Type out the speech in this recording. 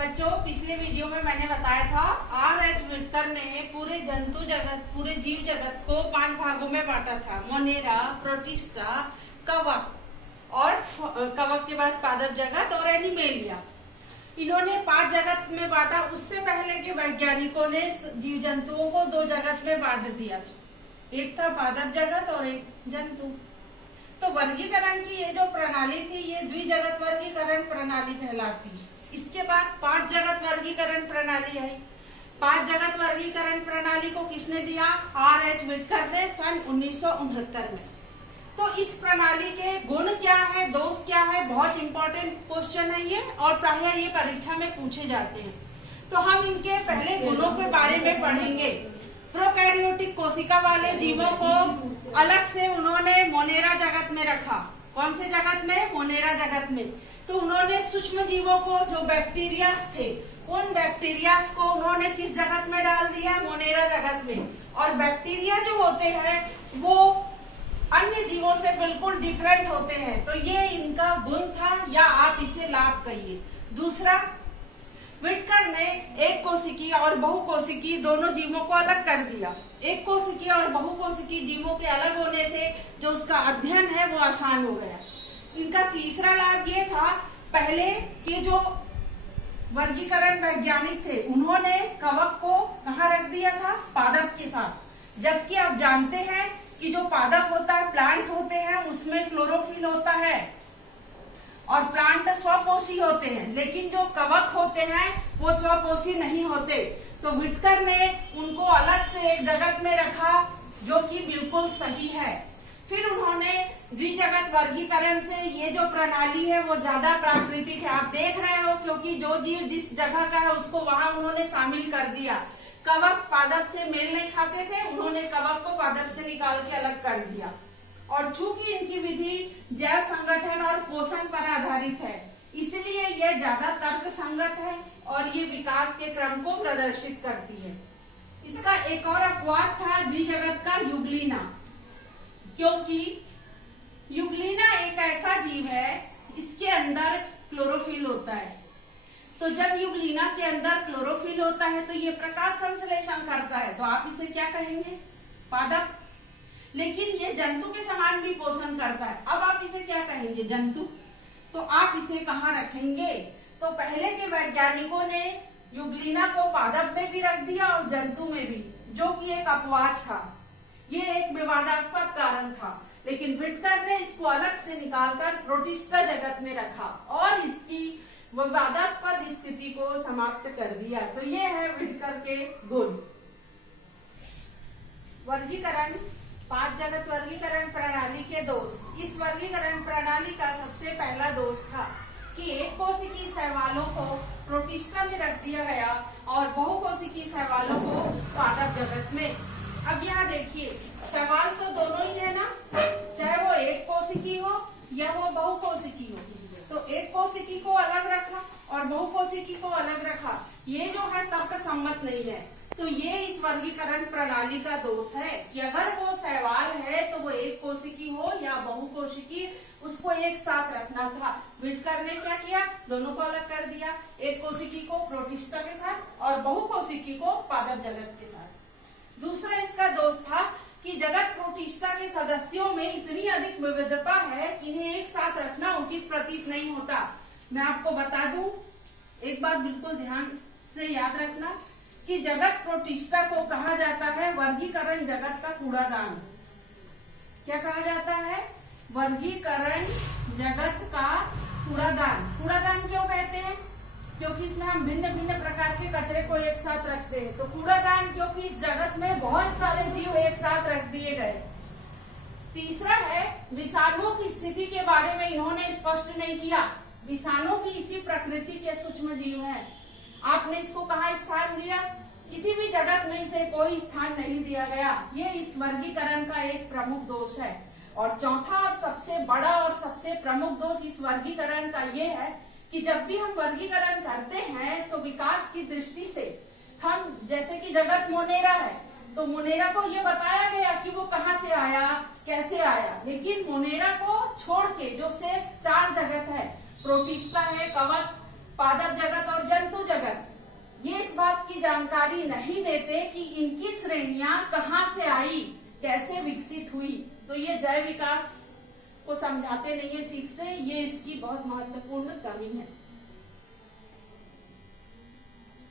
बच्चों, पिछले वीडियो में मैंने बताया था R.H. विटकर ने पूरे जंतु जगत, पूरे जीव जगत को 5 भागों में बांटा था। मोनेरा, प्रोटिस्टा, कवक और कवक के बाद पादप जगत और एनिमेलिया। इन्होंने 5 जगत में बांटा। उससे पहले के वैज्ञानिकों ने जीव जंतुओं को 2 जगत में बांट दिया था, एक था पादप जगत और एक जंतु। तो वर्गीकरण की ये जो प्रणाली थी, ये द्विजगत वर्गीकरण प्रणाली कहलाती है। इसके बाद 5 जगत वर्गीकरण प्रणाली आई। 5 जगत वर्गीकरण प्रणाली को किसने दिया? R.H. विटकर ने सन 1969 में। तो इस प्रणाली के गुण क्या है, दोष क्या है, बहुत इंपॉर्टेंट क्वेश्चन है ये, और प्रायः ये परीक्षा में पूछे जाते हैं। तो हम इनके पहले गुणों के बारे में पढ़ेंगे। प्रोकैरियोटिक कोशिका वाले जीवों को अलग से उन्होंने मोनेरा जगत में रखा। कौन से जगत में? मोनेरा जगत में। तो उन्होंने सूक्ष्म जीवों को, जो बैक्टीरियास थे, उन बैक्टीरियास को उन्होंने किस जगत में डाल दिया? मोनेरा जगत में। और बैक्टीरिया जो होते हैं वो अन्य जीवों से बिल्कुल डिफरेंट होते हैं। तो ये इनका गुण था, या आप इसे लाभ कहिए। दूसरा, विटकर ने एक कोशिकीय और बहुकोशिकीय दोनों जीवों को अलग कर दिया। एक कोशिकीय और बहुकोशिकीय जीवों के अलग होने से जो उसका अध्ययन है वो आसान हो गया। इनका तीसरा लाभ ये था, पहले के जो वर्गीकरण वैज्ञानिक थे उन्होंने कवक को कहाँ रख दिया था? पादप के साथ। जबकि आप जानते हैं कि जो पादप होता है, प्लांट होते हैं, उसमें क्लोरोफिल होता है और प्लांट स्वपोषी होते हैं, लेकिन जो कवक होते हैं वो स्वपोषी नहीं होते। तो विटकर ने उनको अलग से एक जगत में रखा, जो कि बिल्कुल सही है। फिर उन्होंने द्विजगत वर्गीकरण से ये जो प्रणाली है वो ज्यादा प्राकृतिक है। आप देख रहे हो, क्योंकि जो जीव जिस जगह का है उसको वहां उन्होंने शामिल कर दिया। कवक पादप से मेल नहीं खाते थे, उन्होंने कवक को पादप से निकाल के अलग कर दिया। और चूंकि इनकी विधि जैव संगठन और पोषण पर आधारित है, इसलिए यह ज्यादा तर्क संगत है और ये विकास के क्रम को प्रदर्शित करती है। इसका एक और अपवाद था द्विजगत का यूग्लिना, क्योंकि यूग्लिना एक ऐसा जीव है, इसके अंदर क्लोरोफिल होता है। तो जब यूग्लिना के अंदर क्लोरोफिल होता है तो ये प्रकाश संश्लेषण करता है, तो आप इसे क्या कहेंगे? पादप। लेकिन ये जंतु के समान भी पोषण करता है। अब आप इसे क्या कहेंगे? जंतु। तो आप इसे कहाँ रखेंगे? तो पहले के वैज्ञानिकों ने यूग्लिना को पादप में भी रख दिया और जंतु में भी, जो कि एक अपवाद था। ये एक विवादास्पद कारण था, लेकिन विटकर ने इसको अलग से निकालकर प्रोटिस्टा जगत में रखा और इसकी विवादास्पद स्थिति को समाप्त कर दिया। तो ये है विटकर के गुण। वर्गीकरण, 5 जगत वर्गीकरण प्रणाली के दोष। इस वर्गीकरण प्रणाली का सबसे पहला दोष था कि एक कोशिकीय शैवालों को प्रोटिस्टा में रख दिया गया और बहुकोशिकीय शैवालों को पादप जगत में। अब यहाँ देखिए, शैवाल तो दोनों ही है ना, चाहे वो एक कोशिकीय हो या वो बहुकोशिकीय हो। तो एक कोशिकीय को अलग रखा और बहुकोशिकीय को अलग रखा, ये जो है तर्क सम्मत नहीं है। तो ये इस वर्गीकरण प्रणाली का दोष है कि अगर वो शैवाल है तो वो एक कोशिकीय हो या बहुकोशिकीय, उसको एक साथ रखना था। विटकर ने क्या किया? दोनों को अलग कर दिया, एक कोशिकीय को प्रोटिस्टा के साथ और बहुकोशिकीय को पादप जगत के साथ। दूसरा इसका दोष था कि जगत प्रोटिस्टा के सदस्यों में इतनी अधिक विविधता है कि इन्हें एक साथ रखना उचित प्रतीत नहीं होता। मैं आपको बता दूं, एक बात बिल्कुल ध्यान से याद रखना कि जगत प्रोटिस्टा को कहा जाता है वर्गीकरण जगत का कूड़ादान। क्या कहा जाता है? वर्गीकरण जगत का कूड़ादान। कूड़ादान क्यों कहते हैं? क्योंकि इसमें हम भिन्न भिन्न प्रकार के कचरे को एक साथ रखते हैं। तो कूड़ादान, क्योंकि इस जगत में बहुत सारे जीव एक साथ रख दिए गए। तीसरा है, विषाणुओं की स्थिति के बारे में इन्होंने स्पष्ट नहीं किया। विषाणु भी इसी प्रकृति के सूक्ष्म जीव हैं। आपने इसको कहाँ स्थान दिया? किसी भी जगत में इसे कोई स्थान नहीं दिया गया। ये इस वर्गीकरण का एक प्रमुख दोष है। और चौथा और सबसे बड़ा और सबसे प्रमुख दोष इस वर्गीकरण का ये है कि जब भी हम वर्गीकरण करते हैं तो विकास की दृष्टि से हम, जैसे कि जगत मोनेरा है, तो मोनेरा को ये बताया गया कि वो कहाँ से आया, कैसे आया, लेकिन मोनेरा को छोड़ के जो शेष 4 जगत है, प्रोटिस्टा है, कवक, पादप जगत और जंतु जगत, जानकारी नहीं देते कि इनकी श्रेणियां कहाँ से आई, कैसे विकसित हुई, तो ये जैव विकास को समझाते नहीं है ठीक से, ये इसकी बहुत महत्वपूर्ण कमी है।